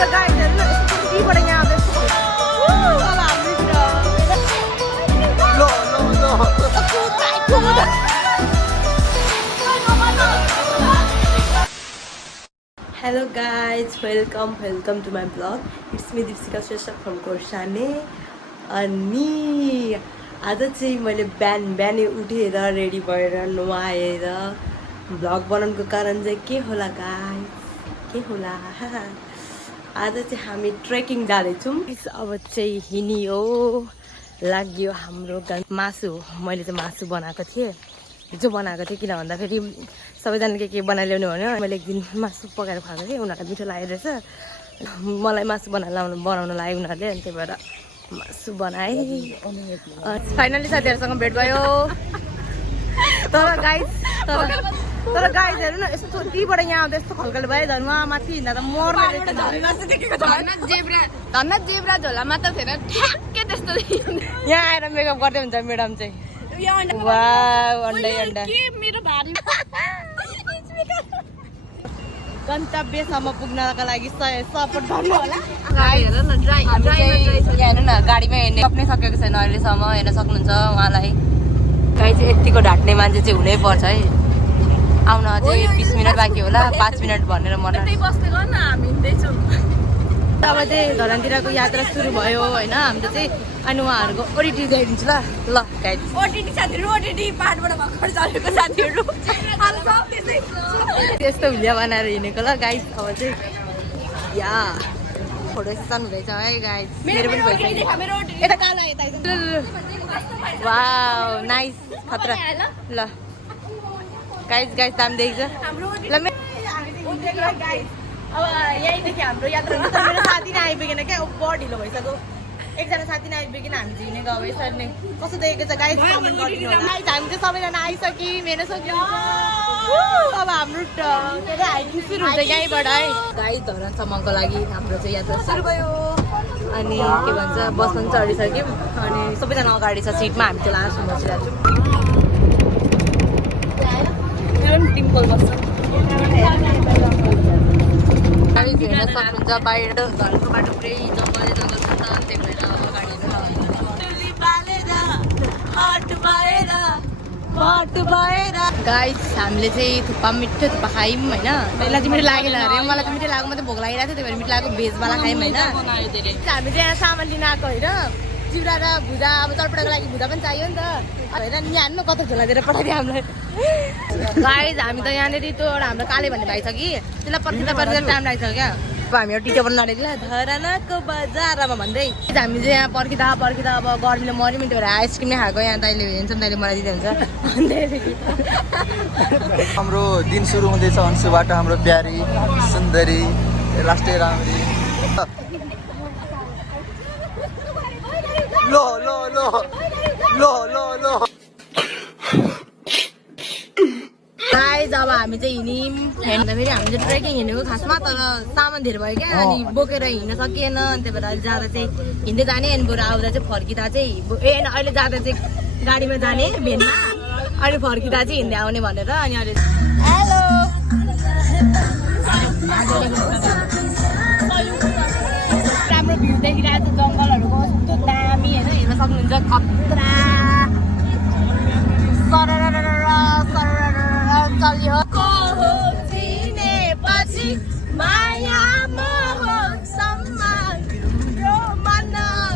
Hello guys, welcome to my vlog. It's me Deepsika Shresha from Korsane. अनि आज चाहिँ मैले बिहानै उठेर रेडी भएर नुहाएर भ्लग बनाउनुको कारण चाहिँ के होला गाइस, के होला आज चाहिँ हामी ट्रेकिङ जाँदैछौँ। अब चाहिँ हिँडियो लाग्यो हाम्रो मासु। मैले चाहिँ मासु बनाएको थिएँ, हिजो बनाएको थिएँ। किन भन्दाखेरि सबैजनाले के बनाएर ल्याउनु भन्यो। मैले एक दिन मासु पकाएर खुवाएको थिएँ, उनीहरूलाई मिठो लागेको रहेछ। मलाई मासु बनाउन लाग्यो उनीहरूले, अनि त्यही भएर मासु बनाएँ। फाइनली साथीहरूसँग भेट भयो। तर गाइस हेर्नु न, यस्तो त्यहीबाट यहाँ आउँदा यस्तो खल्कल भयो। झन् उहाँ माथि हिँड्दा त मर्ने धन्न जेब्रा झोला मात्र थिएन, ठ्याक्कै त्यस्तो यहाँ आएर मेकअप गर्दै हुन्छ म्याडम चाहिँ। वाउ, अन्डा मेरो भारी गन्तव्यसम्म पुग्नका लागि सपोर्ट गर्नु होला। हेर न हेर्नु न, गाडीमा हेर्ने सक्नै सकेको छैन अहिलेसम्म। हेर्न सक्नुहुन्छ उहाँलाई। गाडी चाहिँ यतिको ढाट्ने मान्छे चाहिँ हुनै पर्छ है। आउन अझै 20 मिनट बाँकी होला, 5 मिनट भनेर मलाई बस्दै गर्न हामी हिँड्दैछौँ। अब चाहिँ धरानतिरको यात्रा सुरु भयो होइन हाम्रो चाहिँ। अनि उहाँहरूको ओडिटी ल्याइदिन्छु ल गाइड। ओटिटी साथीहरू, ओटिटी पाहाडबाट भर्खर चलेको साथीहरू त्यस्तो भिडियो बनाएर हिँडेको ल गाइड। अब चाहिँ या फोटो सेसन हुँदैछ है गाइड। मेरो पनि भइसक्यो। यता काला यता वाउ नाइस खतरा। ल गाइस दाम देख्छ ल। अब यहीँदेखि हाम्रो यात्रा हुन्छ। मेरो साथी नै आइपुगेन क्या, बहुत ढिलो भइसक्यो। एकजना साथी नै आइपुगेन, हामी चाहिँ हिँडेको अब यसरी नै। कस्तो देखेको छ गाइस कमेन्ट गरिदिनु होला। गाइस हामी चाहिँ सबैजना आइसक्यौँ, हेर्न सक्यौँ। अब हाम्रो के अरे हाइकिङ सुरु हुन्छ यहीँबाट है गाइस। धरानसम्मको लागि हाम्रो चाहिँ यात्रा सुरु भयो। अनि के भन्छ बसमा पनि चढिसक्यौँ। अनि सबैजना अगाडि छ सिटमा, हामी चाहिँ लास्टमा बसिरहेको छौँ। टिम्पल बस्छ हेर्न सक्नुहुन्छ। बाहिर घरको बाटो पुरै जङ्गल छ, त्यही भएर अगाडि गाइस हामीले चाहिँ थुक्पा मिठो थुक्पा खायौँ होइन। पहिला चाहिँ मिठो लागेन अरे, मलाई चाहिँ मिठो लाग्यो, म त भोक लागिरहेको थियो, त्यही भएर मिठो लागेको भेजवाला खायौँ होइन। हामी चाहिँ यहाँ सामान लिन आएको होइन, चिउरा र भुजा। अब तर्पणको लागि भुजा पनि चाहियो नि त होइन। यहाँ न कता झोलातिर पठाइदियो हामीलाई गाइस। हामी त यहाँनिर त्यो हाम्रो काले भन्ने भाइ छ कि, त्यसलाई पर्खिँदा टाइम लाग्छ क्या। अब हामी एउटा टिचर बन्नु आँटेको धरानको बजारमा भन्दै हामी चाहिँ यहाँ पर्खिँदा अब गर्मीले मऱ्यो नि, त्यो भएर आइसक्रिम नै खाएको। यहाँ दाइले हेर्छ, दाइले मलाई दिँदै हुन्छ। हाम्रो दिन सुरु हुँदैछ अंशुबाट। हाम्रो प्यारी सुन्दरी राष्ट्रिय राम्री लो लो लो लो लो लो गाइस अब हामी चाहिँ हिँड्यौँ। फेरि हामी चाहिँ ट्रेकिङ हिँडेको खासमा, तर सामान धेरै भयो क्या। अनि बोकेर हिँड्न सकिएन, अनि त्यही भएर अहिले जाँदा चाहिँ हिँड्दै जाने। अनि बरु आउँदा चाहिँ फर्किँदा चाहिँ अहिले जाँदा चाहिँ गाडीमा जाने भेनमा, अनि फर्किँदा चाहिँ हिँड्दै आउने भनेर। अनि अहिले हेलो राम्रो भ्यू देखिरहेको छ जङ्गलहरूको, कस्तो दामी होइन। हेर्न सक्नुहुन्छ खतरा चल्यो।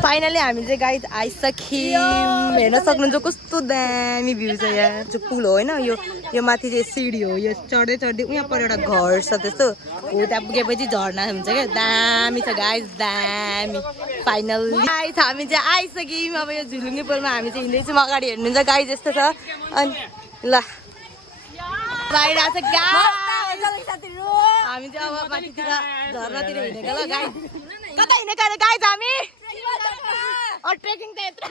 फाइनली हामी चाहिँ गाइस आइसक्यौँ। हेर्न सक्नुहुन्छ कस्तो दामी भ्यू छ। यहाँ जो पुल हो होइन, यो माथि चाहिँ सिडी हो। यो चढ्दै उहाँ पर एउटा घर छ त्यस्तो हो। त्यहाँ पुगेपछि झर्ना हुन्छ क्या, दामी छ गाइस, दामी। फाइनली गाइस हामी चाहिँ आइसक्यौँ। अब यो झुलुङ्गे पुलमा हामी चाहिँ हिँड्दैछौँ। अगाडि हेर्नुहुन्छ गाइस यस्तो छ। अनि ल बाहिर आएको छ हामी चाहिँ अब माथितिर झर्नातिर हिँडेको ल गाइस। कता हिँडेको अरे गाइस हामी? ट्रेकिङ त यत्रो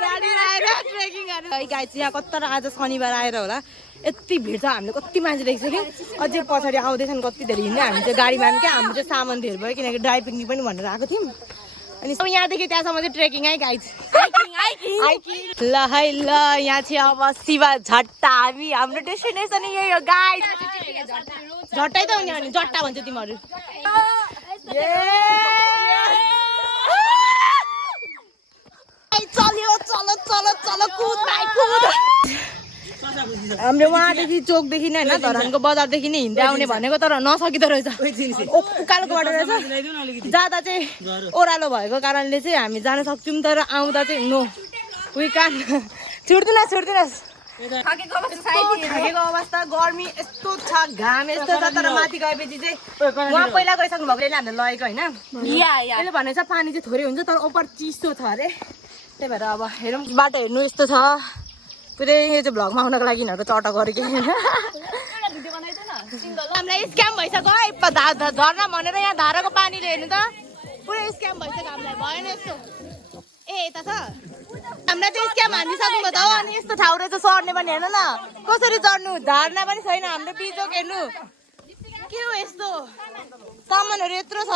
गाडीमा आएर ट्रेकिङ गरेर गाइस। यहाँ कता आज शनिबार आएर होला यति भिड छ। हामीले कति मान्छे देखिसक्यौँ, अझै पछाडि आउँदैछन् कति धेरै हिँड्ने। हामी चाहिँ गाडीमा पनि क्या, हाम्रो चाहिँ सामान धेरै भयो किनकि ड्राई पिकनिक पनि भनेर आएको थियौँ। अनि अब यहाँदेखि त्यहाँसम्म चाहिँ ट्रेकिङ है गाइस। ल है ल, यहाँ चाहिँ अब शिवा झट्टा हाम्रो डेस्टिनेसन यही हो गाइस। झट्टै त हो नि, अनि जट्टा भन्छ तिमीहरू। हामीले वहाँदेखि चोकदेखि नै होइन धरानको बजारदेखि नै हिँड्दै आउने भनेको तर नसकिँदो रहेछ उकालोको बाटो रहेछ जाँदा चाहिँ ओह्रालो भएको कारणले चाहिँ हामी जान सक्छौँ तर आउँदा चाहिँ नो वी कान छुट्दिनस् थाकेको अवस्था गर्मी यस्तो छ घाम यस्तो छ तर माथि गएपछि चाहिँ उहाँ पहिला गइसक्नु भएको हामीले लगेको होइन यसले भनेको छ पानी चाहिँ थोरै हुन्छ तर ओपर चिसो छ अरे त्यही भएर अब हेरौँ बाटो हेर्नु यस्तो छ पुरै यो चाहिँ भ्लगमा आउनको लागि यिनीहरू चट गरेको हामीलाई स्क्याम भइसक्यो झर्ना भनेर यहाँ धाराको पानीले हेर्नु त पुरै स्क्याम भइसक्यो हामीलाई भएन यस्तो ए यता छ हामीलाई त स्क्याम हानिसक्नु भयो त हो अनि यस्तो ठाउँ रहेछ सर्ने पनि हेर्नु न कसरी चढ्नु झर्ना पनि छैन हाम्रो बिजोक हेर्नु के हो यस्तो सामानहरू यत्रो छ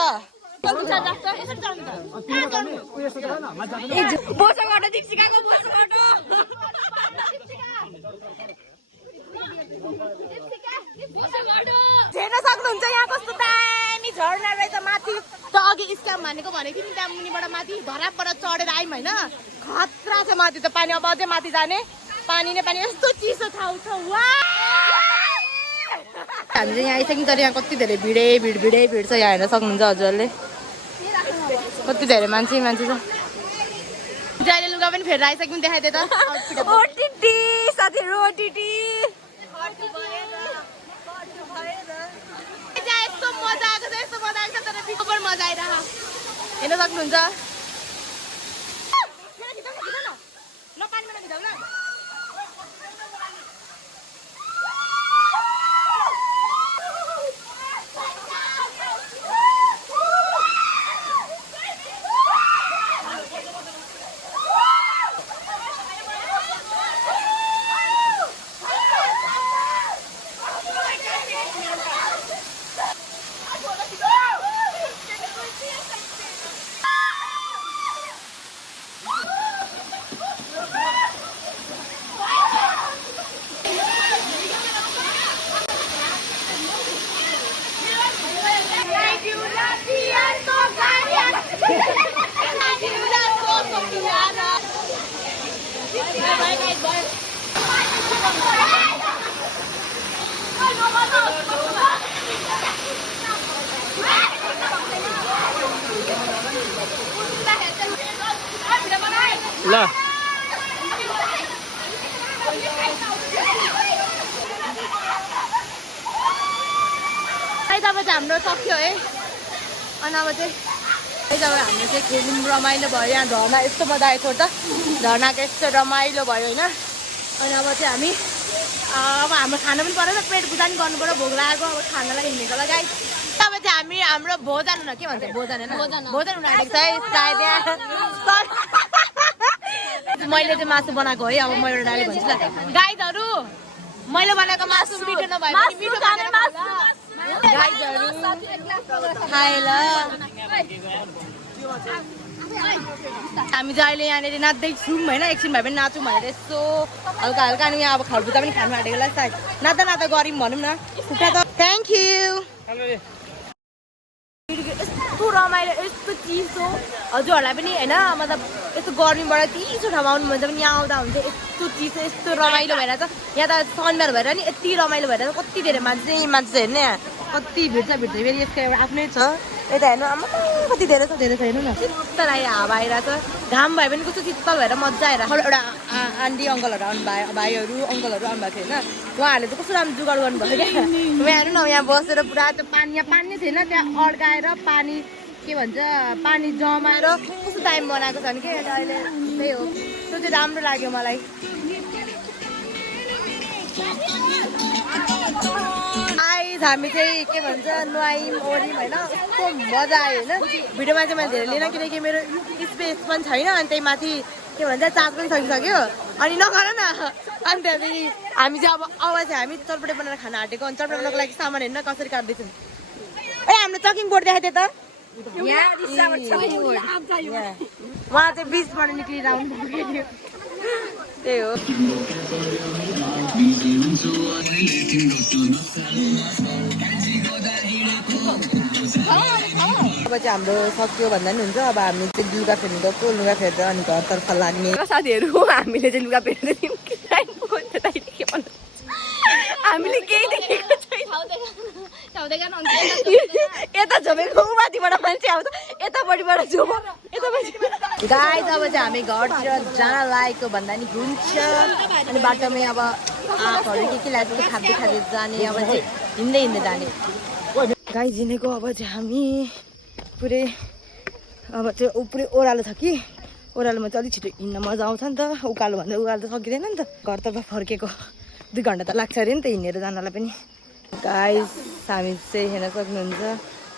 हेर्न सक्नुहुन्छ यहाँ कस्तो दामी झर्ना रहेछ माथि त अघि स्क्याम भनेको थिएँ नि त्यहाँ मुनिबाट माथि धरापबाट चढेर आयौँ होइन खतरा छ माथि त पानी अब अझै माथि जाने पानी नै पानी यस्तो चिसो ठाउँ छ हामी चाहिँ यहाँ आइसक्यौँ तर यहाँ कति धेरै भिड छ यहाँ हेर्न सक्नुहुन्छ हजुरहरूले कति धेरै मान्छे छ जहिले लुगा पनि फेरेर आइसक्यौँ देखाइदिए त ओटिटी साथीहरु ओटिटी यस्तो मजा आएको छ तर बिचोबर मजा आइरह हेर्न सक्नुहुन्छ ल हाम्रो सक्यो है अनि अब चाहिँ हाम्रो चाहिँ खेल्यौँ रमाइलो भयो यहाँ झर्ना यस्तो मजा आएको त झर्नाको यस्तो रमाइलो भयो होइन अनि अब चाहिँ हामी अब हाम्रो खाना पनि परेन पेट बुझानी गर्नु पर्यो भोक लागेको अब खानालाई हिँडेको लगाइ अब चाहिँ हामी हाम्रो भोजन हुन के भन्छ भोजन हुन आँटेको छ है सायद मैले चाहिँ मासु बनाएको है अब म एउटा डाली भन्छु ल गाइजहरू मैले बनाएको मासु मिठो नभए पनि मिठो गाइजहरू खाए ल हामी चाहिँ अहिले यहाँनिर नाच्दैछौँ होइन एकछिन भए पनि नाचौँ भनेर यस्तो हल्का अनि यहाँ अब खरबुजा पनि खानु आँटेको होला सायद नाच्दा गऱ्यौँ भनौँ न उठा त थ्याङ्क यू यस्तो रमाइलो यस्तो चिसो हजुरहरूलाई पनि होइन मतलब यस्तो गर्मीबाट चिसो ठाउँमा आउनुहुन्छ पनि यहाँ आउँदा हुन्छ यस्तो चिसो यस्तो रमाइलो भइरहेछ यहाँ त शनिबार भएर नि यति रमाइलो भइरहेछ कति धेरै मान्छे हेर्ने यहाँ कति भिड छ फेरि यसको एउटा आफ्नै छ यता हेर्नु आमा कति धेरै छ हेर्नु न शीतल हावा आइरहेछ घाम भए पनि कस्तो शीतल भएर मजा आइरहेको एउटा आन्टी अङ्कलहरू भाइहरू अङ्कलहरू आउनुभएको थियो होइन उहाँहरूले त कस्तो राम्रो जुगाड गर्नुभयो क्या यहाँ हेर्नु न यहाँ बसेर पुरा त्यो पानी यहाँ पानी थिएन त्यहाँ अड्काएर पानी के भन्छ पानी जमाएर कस्तो टाइम बनाएको छ नि के अहिले त्यही हो त्यो चाहिँ राम्रो लाग्यो मलाई हामी चाहिँ के भन्छ नुहायौँ ओर्यौँ होइन कस्तो मजा आयो होइन भिडियोमा चाहिँ मैले धेरै लिएन किनकि मेरो स्पेस पनि छैन अनि त्यही माथि के भन्छ चार्ज पनि सकिसक्यो अनि नगर न अनि त्यहाँदेखि हामी चाहिँ अब चाहिँ हामी चटपटे बनाएर खाना आँटेको अनि चटपटे बनाउनको लागि सामान हेर्न कसरी काट्दैछौँ ए हाम्रो चकिङ बोर्ड देखाइदियो त उहाँ चाहिँ बिचबाट निक्लिएर आउनु त्यही हो अब चाहिँ हाम्रो सक्यो भन्दा पनि हुन्छ अब हामी चाहिँ लुगा फेर्नु गएको लुगा फेर्दा अनि घरतर्फ लाग्ने साथीहरू हामीले चाहिँ लुगा फेर्दै थियौँ हामीले केही देखेको छैन यता झोपेको माथिबाट मान्छे आउँछ यतापट्टिबाट झोप गाइस अब चाहिँ हामी घरतिर जान लागेको भन्दा नि हुन्छ अनि बाटोमै अब आँपहरू के लाग्छ त्यो खाँदै खाँदै जाने अब चाहिँ हिँड्दै हिँड्दै जाने गाइस हिँडेको अब चाहिँ हामी पुरै अब चाहिँ पुरै ओह्रालो छ कि ओह्रालोमा चाहिँ अलिक छिटो हिँड्न मजा आउँछ नि त उकालो भन्दा उकालो त सकिँदैन नि त घरतर्फ फर्केको 2 घन्टा त लाग्छ अरे नि त हिँडेर जानलाई पनि गाइस हामी चाहिँ हेर्न सक्नुहुन्छ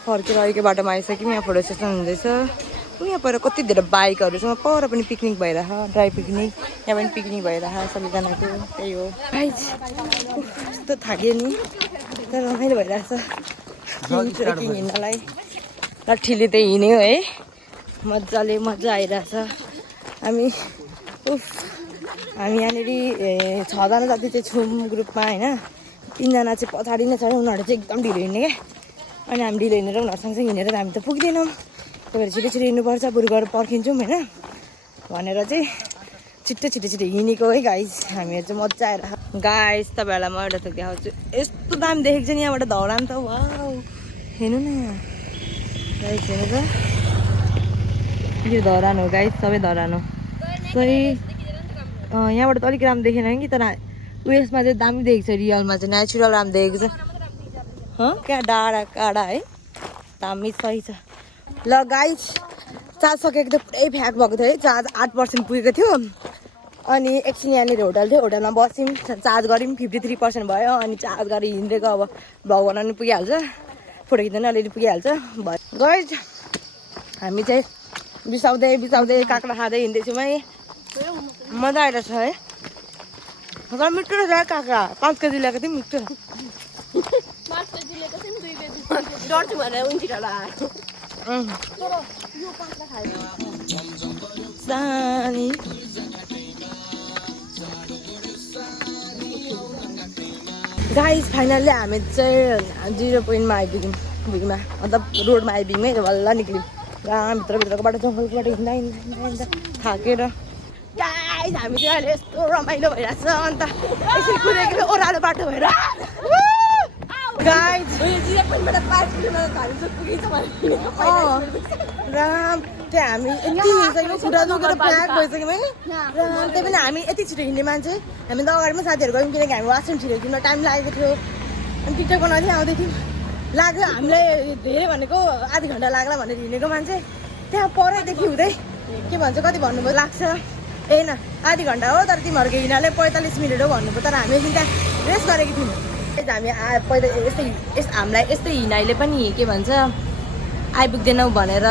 फर्केर अहिलेको बाटोमा आइसक्यौँ यहाँ फोटो सेसन हुँदैछ यहाँ पर कति धेरै बाइकहरू छ पर पनि पिकनिक भइरहेको ड्राई पिकनिक यहाँ पनि पिकनिक भइरहेको सबैजनाको त्यही हो गाइस यस्तो थाक्यो नि तर रमाइलो भइरहेछ ट्रेकिङ हिँड्नलाई लट्ठीले त हिँड्यो है मजाले मजा आइरहेछ हामी यहाँनिर 6 जना जति चाहिँ छौँ ग्रुपमा होइन 3 जना चाहिँ पछाडि नै छ उनीहरू चाहिँ एकदम ढिलो हिँड्ने क्या अनि हामी ढिलो हिँडेर उनीहरू सँगसँगै हिँडेर हामी त पुग्दैनौँ त्यही भएर छिटो छिटो हिँड्नुपर्छ बरु गएर पर्खिन्छौँ होइन भनेर चाहिँ छिटो हिँडेको है गाइस हामीहरू चाहिँ मजा आएर गाइस तपाईँहरूलाई म एउटा थोक देखाउँछु यस्तो दाम देखेको छ नि यहाँबाट धौरान त वाउ हेर्नु न गाइस हेर्नु त यो धरान हो गाइस सबै धरान हो सही यहाँबाट त अलिक राम्रो देखेन कि तर उयसमा चाहिँ दामी देखेको छ रियलमा चाहिँ नेचुरल राम्रो देखेको छ क्या डाँडा काँडा है दामी सही छ ल गाइस चार्ज सकेको थियो पुरै फ्याक भएको थियो है चार्ज 8% पुगेको थियो अनि एकछिन यहाँनिर होटल थियो होटलमा बस्यौँ चार्ज गऱ्यौँ 53% भयो अनि चार्ज गरेर हिँडेको अब भ्लग बनाउनु पुगिहाल्छ फोटो खिच्नु अलिअलि पुगिहाल्छ भयो गाइस हामी चाहिँ बिसाउँदै काँक्रा खाँदै हिँड्दैछौँ है मजा आइरहेछ है मिठो रहेछ काँक्रा 5 केजी ल्याएको थियौँ मिठो डर्छु भनेर उन्तिर सानी गाइस फाइनल्ली हामी चाहिँ 0 पोइन्टमा आइपुग्यौँ भुइँमा मतलब रोडमा आइपुग्यौँ है बल्ल निक्ल्यौँ भित्रको बाटो जङ्गलको बाटो हिँड्दा थाकेर गाइस हामी चाहिँ अहिले यस्तो रमाइलो भइरहेछ अन्त यसरी कुदेको ओह्रालो बाटो भएर गाइस 0 पोइन्टबाट 5 किलोमिटर हामी पुगेछ राम त्यहाँ हामी यति हिँडिसक्यौँ खुट्टा दुखेर प्याक भइसक्यौँ है राम त्यही पनि हामी यति छिटो हिँड्ने मान्छे हामी त अगाडिमै साथीहरू गयौँ किनकि हामी वासरुम छिटो हिँड्न टाइम लागेको थियो अनि पिक्चर बनाउँदै आउँदै थियौँ लाग्यो हामीलाई धेरै भनेको आधी घन्टा लाग्ला भनेर हिँडेको मान्छे त्यहाँ परैदेखि हुँदै के भन्छ कति भन्नुभयो लाग्छ ए न आधी घन्टा हो तर तिमीहरूको हिँड्नलाई 45 मिनट हो भन्नुभयो तर हामी एकदिन त्यहाँ रेस्ट गरेको थियौँ हामी पहिला हामीलाई यस्तै हिँडाइले पनि के भन्छ आइपुग्दैनौँ भनेर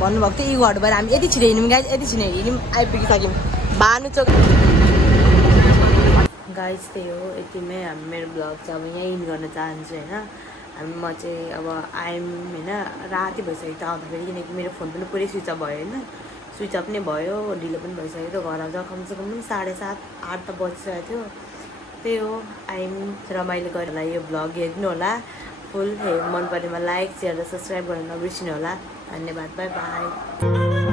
भन्नुभएको थियो युवाहरू भएर हामी यति छिटो हिँड्यौँ गाइस यति छिटो हिँड्यौँ आइपुगिसक्यौँ भानुचोक गाइस त्यही हो यतिमै हामी मेरो ब्लग चाहिँ अब यहीँ इन्ड गर्न चाहन्छु होइन म चाहिँ अब आयौँ होइन राति भइसक्यो त आउँदाखेरि किनकि मेरो फोन पनि पुरै स्विच अफ भयो होइन स्विच अफ नै भयो ढिलो पनि भइसक्यो थियो घर आउँदा कमसेकम पनि 7:30 8 त बजिसकेको थियो त्यही हो आयौँ रमाइलो गरेर यो ब्लग हेर्नु होला फुल मन परेमा लाइक सेयर र सब्सक्राइब गर्न नबिर्सिनु होला धन्यवाद बाई बाई